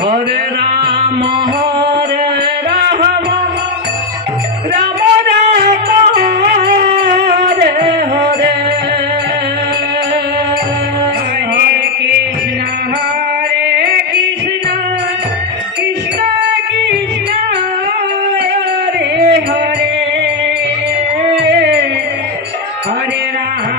Hare Ram Ram Ram Hare Hare Krishna Krishna Krishna Hare Hare Hare Ram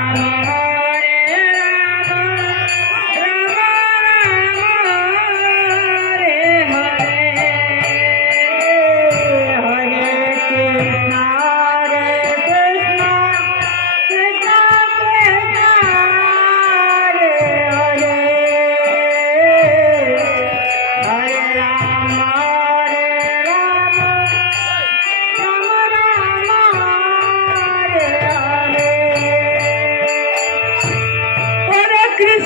Hare Krishna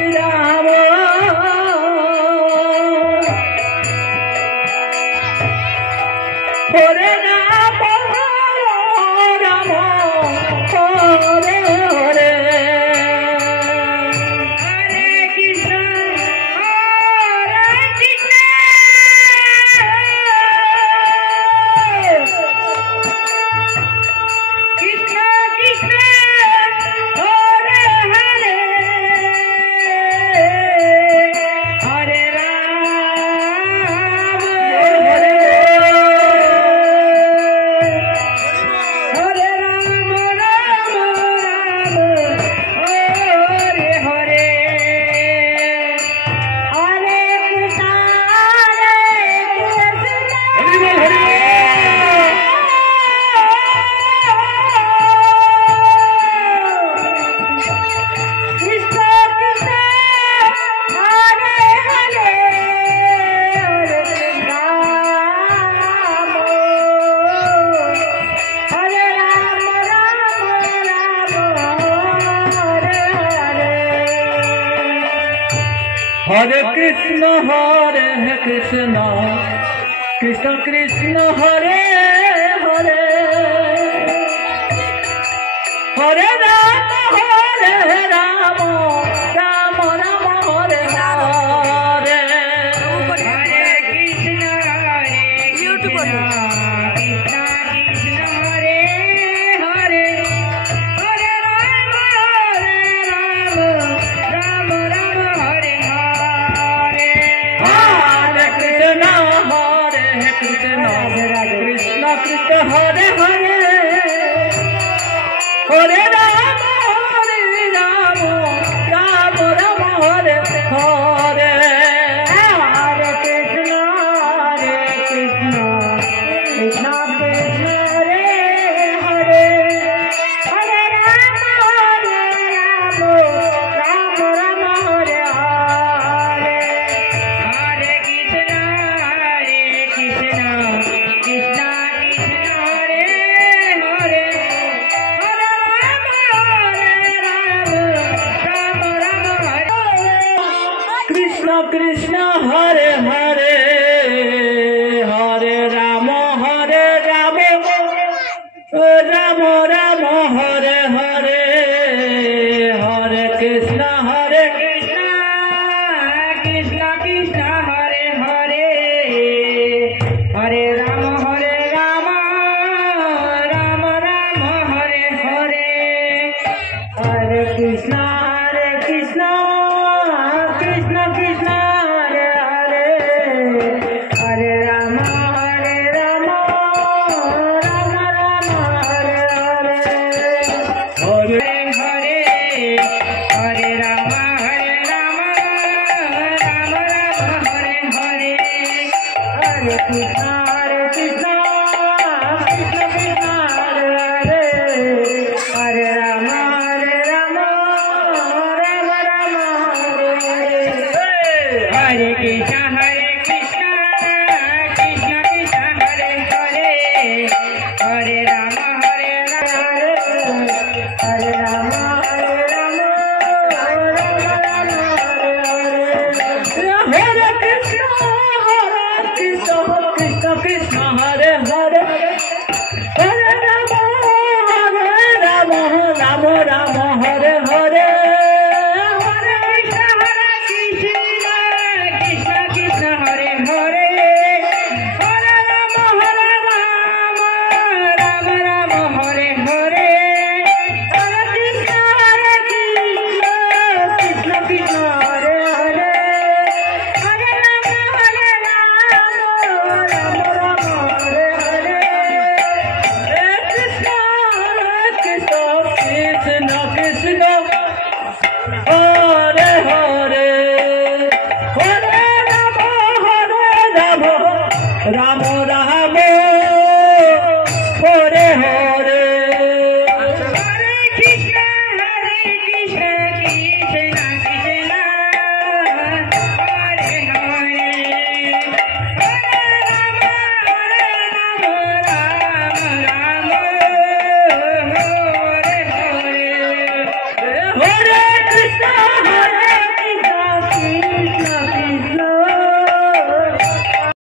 Krishna Krishna Hare Hare Hare Ram Ram Ram Hare Hare Hare Krishna Krishna Krishna Hare Hare Hare Ram Ram Ram Hare Hare Hare Krishna Krishna Krishna Hare Hare Hare Ram Ram Ram Hare Hare Hare Krishna Krishna Krishna Krishna Hare Hare Hare Ram Ram Ram Hare Hare Hare Krishna Krishna Krishna Krishna Hare Hare Hare Ram Krishna, Hare